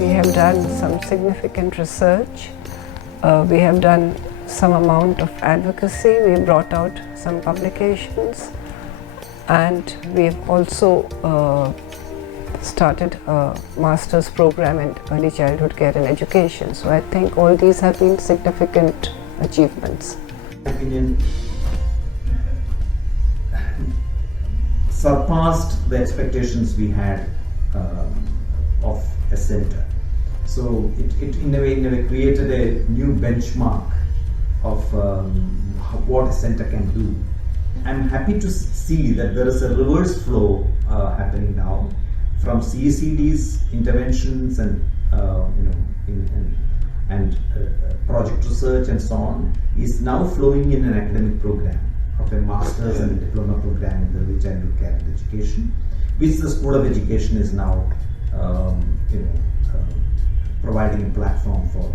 We have done some significant research. We have done some amount of advocacy. We brought out some publications, and we have also started a master's program in early childhood care and education. So I think all these have been significant achievements. In my opinion, surpassed the expectations we had of a center. So it in a way created a new benchmark of what a center can do. I'm happy to see that there is a reverse flow happening now from CECD's interventions and project research and so on is now flowing in an academic program of a master's and a diploma program in early childhood care and education, which the School of Education is now providing a platform for.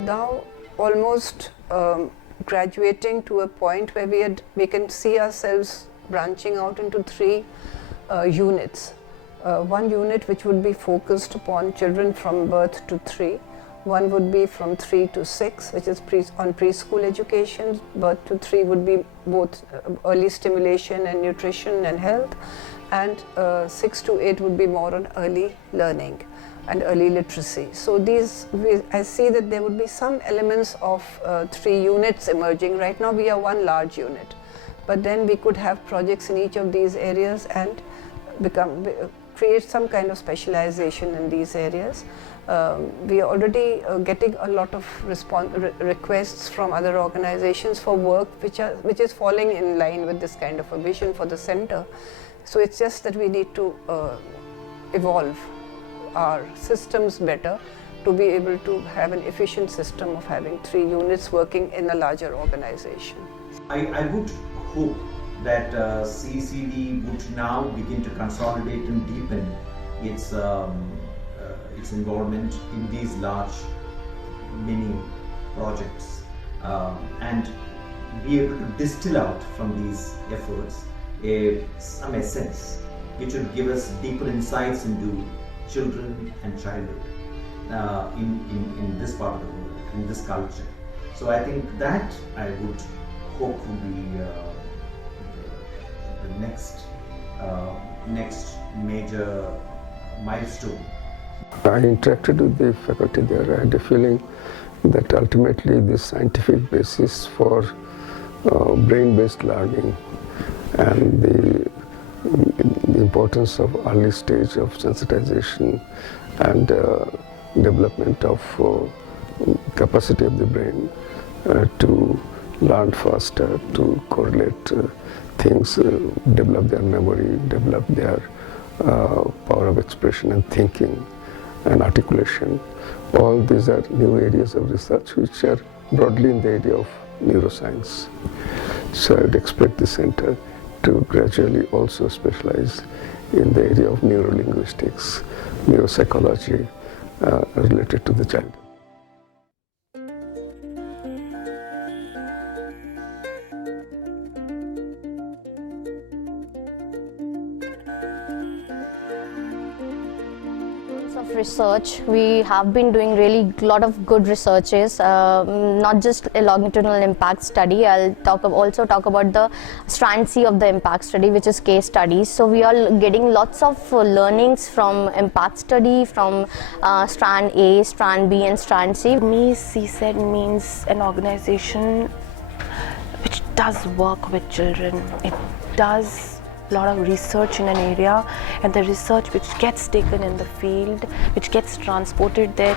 Now almost graduating to a point where we can see ourselves branching out into three units. One unit which would be focused upon children from birth to 3. One would be from 3 to 6, which is on preschool education. Birth to 3 would be both early stimulation and nutrition and health, and 6 to 8 would be more on early learning and early literacy. So I see that there would be some elements of 3 units emerging. Right now we are one large unit, but then we could have projects in each of these areas and create some kind of specialization in these areas. We are already getting a lot of requests from other organizations for work which is falling in line with this kind of a vision for the center. So it's just that we need to evolve our systems better to be able to have an efficient system of having 3 units working in a larger organization. I would hope that CECD would now begin to consolidate and deepen its involvement in these large mini projects and be able to distill out from these efforts some essence which would give us deeper insights into children and childhood in this part of the world, in this culture. So I think that I would hope would be the next major milestone. I interacted with the faculty there. I had a feeling that ultimately the scientific basis for brain-based learning and the importance of early stage of sensitization and development of capacity of the brain to learn faster, to correlate things, develop their memory, develop their power of expression and thinking and articulation. All these are new areas of research which are broadly in the area of neuroscience. So I would expect the center to gradually also specialize in the area of neurolinguistics, neuropsychology related to the child. Of research, we have been doing really lot of good researches, not just a longitudinal impact study. I'll also talk about the strand C of the impact study, which is case studies. So we are getting lots of learnings from impact study, from strand A, strand B and strand C. For me, CECED means an organization which does work with children. It does a lot of research in an area, and the research which gets taken in the field, which gets transported there.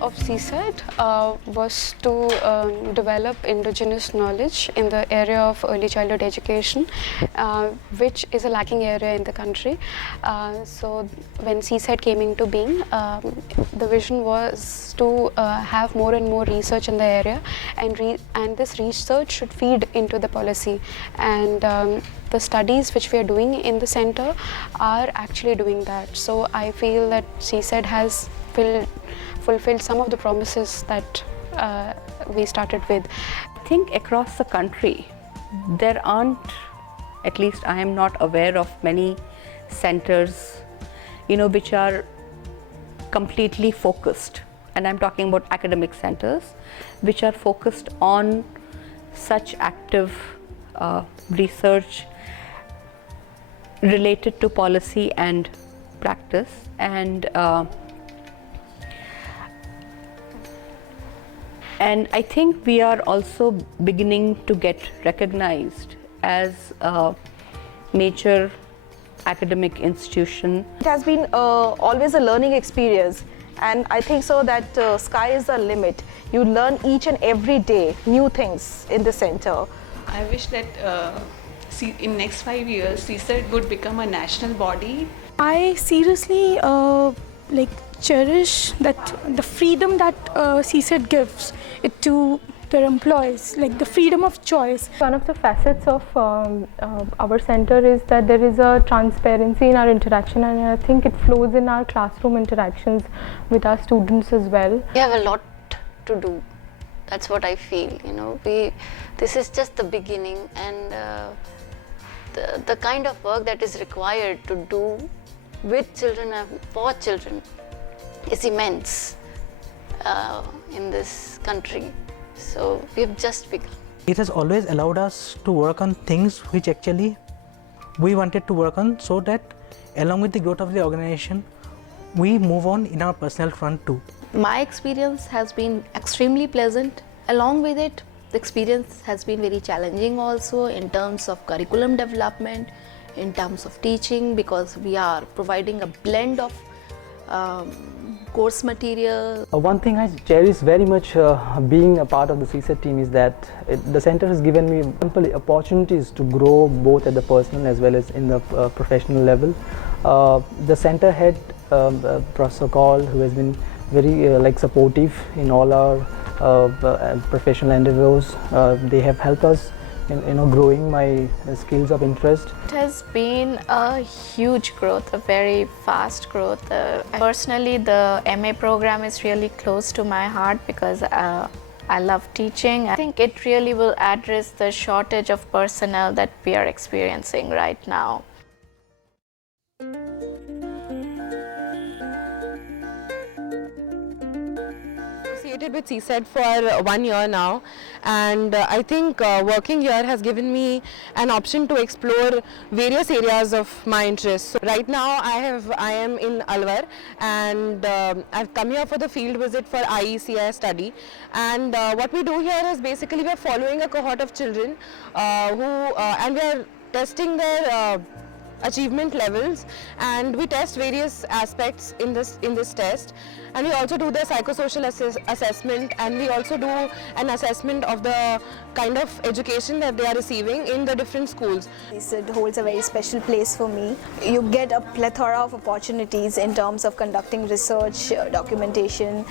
Of CECED was to develop indigenous knowledge in the area of early childhood education, which is a lacking area in the country. So when CECED came into being, the vision was to have more and more research in the area, and this research should feed into the policy. And the studies which we are doing in the center are actually doing that. So I feel that CECED has fulfilled some of the promises that we started with. I think across the country there aren't, at least I am not aware of many centers, which are completely focused, and I'm talking about academic centers, which are focused on such active research related to policy and practice. And I think we are also beginning to get recognized as a major academic institution. It has been always a learning experience, and I think so that sky is the limit. You learn each and every day new things in the center. I wish that in next 5 years CECED would become a national body. I seriously cherish that the freedom that CECED gives it to their employees, like the freedom of choice. One of the facets of our center is that there is a transparency in our interaction, and I think it flows in our classroom interactions with our students as well. We have a lot to do. That's what I feel. This is just the beginning, and the kind of work that is required to do with children and for children is immense in this country. So we've just begun. It has always allowed us to work on things which actually we wanted to work on, so that along with the growth of the organization, we move on in our personal front too. My experience has been extremely pleasant. Along with it, the experience has been very challenging also in terms of curriculum development, in terms of teaching, because we are providing a blend of course material? One thing I cherish very much being a part of the CECED team is that the center has given me ample opportunities to grow both at the personal as well as in the professional level. The center head, Professor Kaul, who has been very supportive in all our professional endeavors. They have helped us in growing my skills of interest. It has been a huge growth, a very fast growth. Personally, the MA program is really close to my heart because I love teaching. I think it really will address the shortage of personnel that we are experiencing right now. With CECED for 1 year now, and I think working here has given me an option to explore various areas of my interest. So right now I am in Alwar, and I've come here for the field visit for IECI study, and what we do here is basically we're following a cohort of children and we are testing their achievement levels, and we test various aspects in this test, and we also do the psychosocial assessment, and we also do an assessment of the kind of education that they are receiving in the different schools. It holds a very special place for me. You get a plethora of opportunities in terms of conducting research, documentation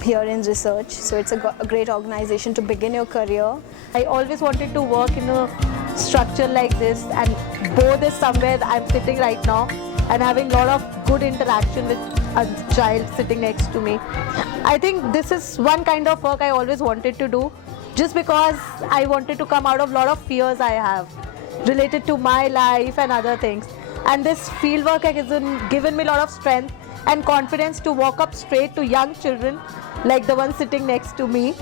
here in research, so it's a great organization to begin your career. I always wanted to work in a structure like this, and both is somewhere I'm sitting right now and having a lot of good interaction with a child sitting next to me. I think this is one kind of work I always wanted to do, just because I wanted to come out of a lot of fears I have related to my life and other things. And this field work has given me a lot of strength and confidence to walk up straight to young children like the one sitting next to me.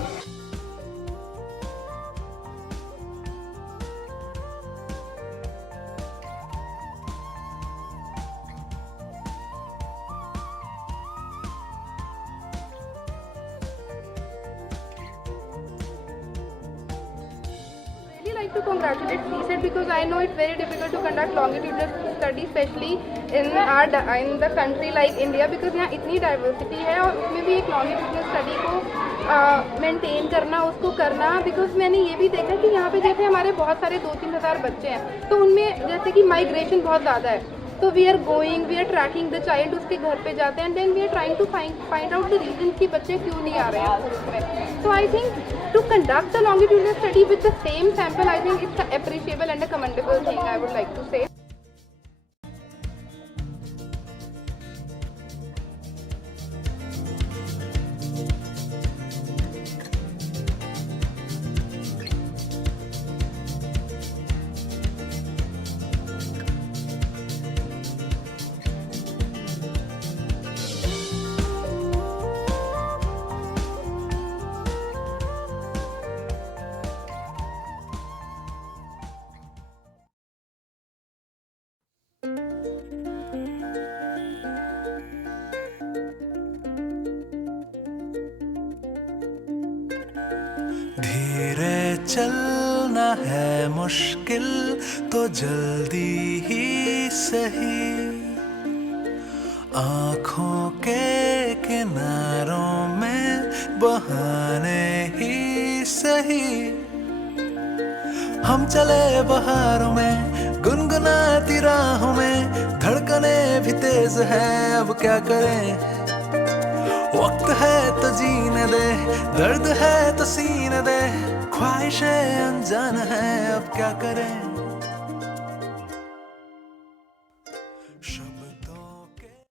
To congratulate CECED because I know it's very difficult to conduct longitudinal study, especially in the country like India, because यहाँ इतनी diversity है और उसमें भी एक longitudinal study को maintain करना, उसको करना, because मैंने ये भी देखा कि यहाँ पे जैसे हमारे बहुत सारे 2-3 हज़ार बच्चे हैं, तो उनमें जैसे कि migration बहुत ज़्यादा है, तो we are tracking the child, उसके घर पे जाते हैं, and then we are trying to find out the reasons कि बच्चे क्यों नहीं आ रहे हैं ग्रुप में. So I think to conduct the longitudinal study with the same sample, I think it's an appreciable and a commendable thing, I would like to say. धीरे चलना है मुश्किल तो जल्दी ही सही, आँखों के किनारों में बहाने ही सही. हम चले बहारों में गुनगुनाती राहों में, धड़कने भी तेज है अब क्या करें. वक्त है तो जीने दे, दर्द है तो सीने दे, ख्वाहिशें अनजान है अब क्या करें.